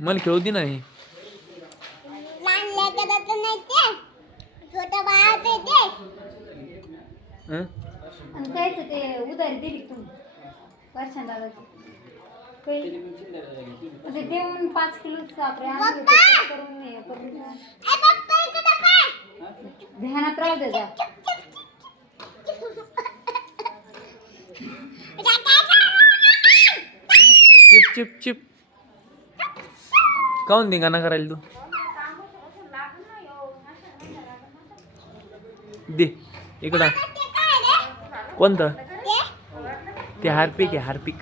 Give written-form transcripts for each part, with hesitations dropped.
मला खेळू दे नाही. आणि कायचं ते उधारी दिली तुम्ही वर्षांना ते देऊन 5 किलो करून ध्यानात राहू दे जा. चिप चिप चिप काऊन धिंगाणा करायला तू? दे इकडं. कोणतं? ते हार्पिक आहे हार्पिक.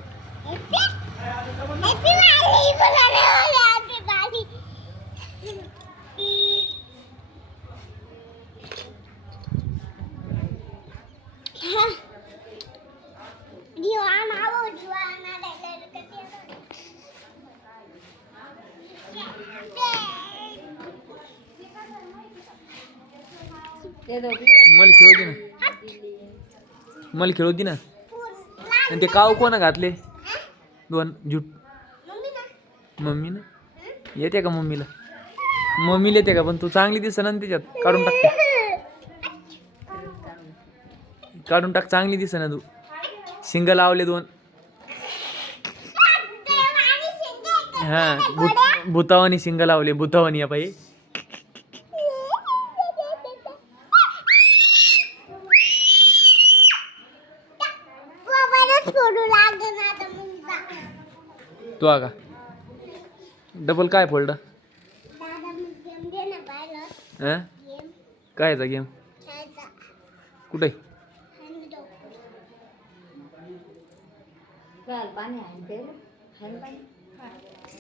मला खेळू दे ना. मला खेळू दे ना. आणि ते काव कोणा घातले? 2 जूट. मम्मी ना येते का मम्मीला? मम्मीला येते का? पण तू चांगली दिसत ना त्याच्यात. काढून टाक. काढून टाक. चांगली दिसत ना तू. शिंग लावले 2. हा भूतावानी शिंग लावले. भूतावानी या बाई. तू का डबल काय फोल्ड? कायचा गेम? कुठे? पाणी आहे